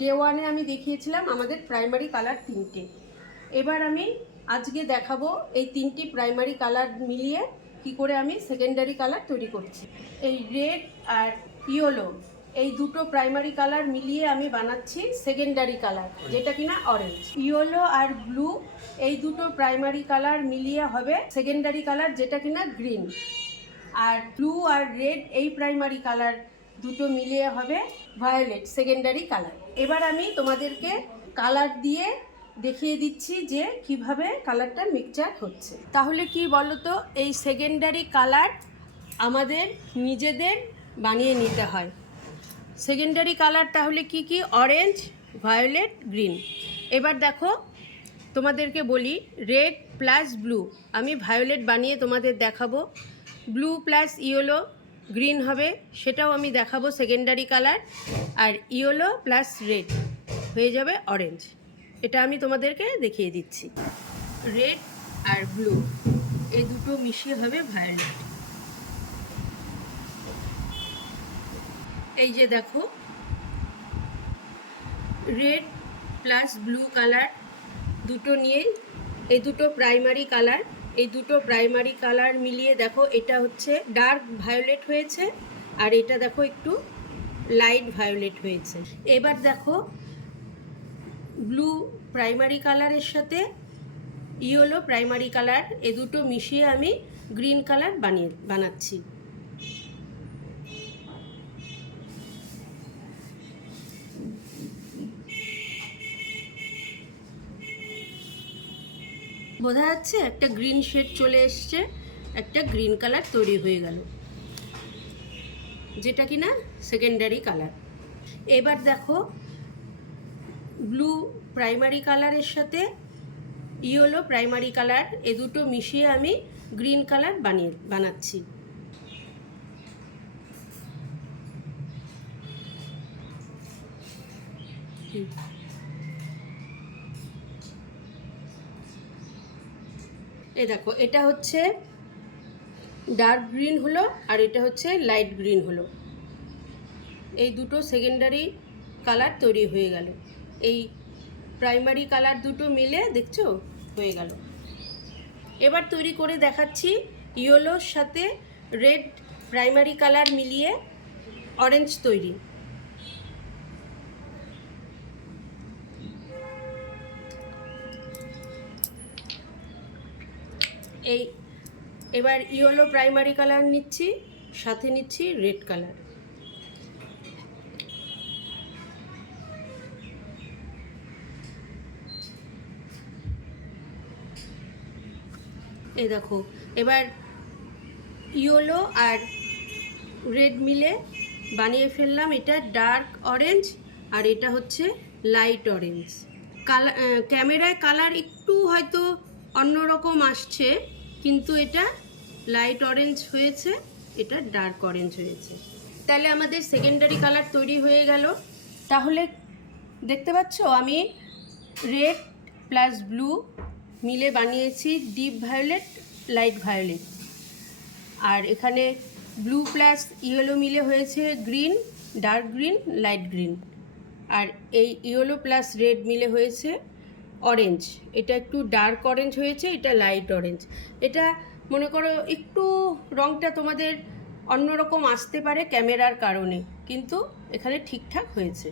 Day ওয়ানে আমি দেখিয়েছিলাম আমাদের প্রাইমারি কালার তিনটে। এবার আমি আজকে দেখাবো এই তিনটি প্রাইমারি কালার মিলিয়ে কি করে আমি সেকেন্ডারি কালার তৈরি করছি। এই রেড আর ইয়েলো এই দুটো প্রাইমারি কালার মিলিয়ে আমি বানাচ্ছি সেকেন্ডারি কালার, যেটা কিনা অরেঞ্জ। ইয়েলো আর ব্লু এই দুটো প্রাইমারি কালার মিলিয়ে হবে সেকেন্ডারি কালার, যেটা কিনা গ্রিন। আর ব্লু আর রেড এই প্রাইমারি কালার দুটো মিলিয়ে হবে ভায়োলেট, সেকেন্ডারি কালার। এবার আমি তোমাদেরকে কালার দিয়ে দেখিয়ে দিচ্ছি যে কিভাবে কালারটা মিক্সচার হচ্ছে। তাহলে কি বলো তো, এই সেকেন্ডারি কালার আমাদের নিজেদের বানিয়ে নিতে হয়। সেকেন্ডারি কালার তাহলে কি কি? Orange, violet, green. এবার দেখো, তোমাদেরকে বলি রেড প্লাস ব্লু, আমি ভায়োলেট বানিয়ে তোমাদের দেখাবো। ব্লু প্লাস ইয়েলো গ্রিন হবে, সেটাও আমি দেখাবো সেকেন্ডারি কালার। আর ইয়েলো প্লাস রেড হয়ে যাবে অরেঞ্জ, এটা আমি তোমাদেরকে দেখিয়ে দিচ্ছি। রেড আর ব্লু এই দুটো মিশিয়ে হবে ভায়োলেট। এই যে দেখো, রেড প্লাস ব্লু কালার দুটো নিয়েই এই দুটো প্রাইমারি কালার, এই দুটো প্রাইমারি কালার মিলিয়ে দেখো এটা হচ্ছে ডার্ক ভায়োলেট হয়েছে, আর এটা দেখো একটু লাইট ভায়োলেট হয়েছে। এবার দেখো, ব্লু প্রাইমারি কালারের সাথে ইয়েলো প্রাইমারি কালার এ দুটো মিশিয়ে আমি গ্রিন কালার বানাচ্ছি। বোঝা যাচ্ছে একটা গ্রিন শেড চলে এসছে, একটা গ্রিন কালার তৈরি হয়ে গেল, যেটা কিনা সেকেন্ডারি কালার। এবার দেখো, ব্লু প্রাইমারি কালারের সাথে ইয়েলো প্রাইমারি কালার এ দুটো মিশিয়ে আমি গ্রিন কালার বানাচ্ছি। এই দেখো, এটা হচ্ছে ডার্ক গ্রিন হলো, আর এটা হচ্ছে লাইট গ্রিন হলো। এই দুটো সেকেন্ডারি কালার তৈরি হয়ে গেল। এই প্রাইমারি কালার দুটো মিলে দেখছো হয়ে গেল। এবার তৈরি করে দেখাচ্ছি ইয়েলোর সাথে রেড প্রাইমারি কালার মিলিয়ে অরেঞ্জ তৈরি। এবার ইয়েলো প্রাইমারি কালার নিচ্ছি, সাথে নিচ্ছি রেড কালার। এই দেখো, এবার ইয়েলো আর রেড মিলে বানিয়ে ফেললাম এটা ডার্ক অরেঞ্জ, আর এটা হচ্ছে লাইট অরেঞ্জ। ক্যামেরায় কালার একটু হয়তো অন্যরকম আসছে, কিন্তু এটা লাইট অরেঞ্জ হয়েছে, এটা ডার্ক অরেঞ্জ হয়েছে। তাহলে আমাদের সেকেন্ডারি কালার তৈরি হয়ে গেল। তাহলে দেখতে পাচ্ছ আমি রেড প্লাস ব্লু মিলে বানিয়েছি ডিপ ভায়োলেট, লাইট ভায়োলেট। আর এখানে ব্লু প্লাস ইয়েলো মিলে হয়েছে green, dark green, light green. আর এই ইয়েলো প্লাস রেড মিলে হয়েছে অরেঞ্জ, এটা একটু ডার্ক অরেঞ্জ হয়েছে, এটা লাইট অরেঞ্জ। এটা মনে করো একটু রঙটা তোমাদের অন্যরকম আসতে পারে ক্যামেরার কারণে, কিন্তু এখানে ঠিকঠাক হয়েছে।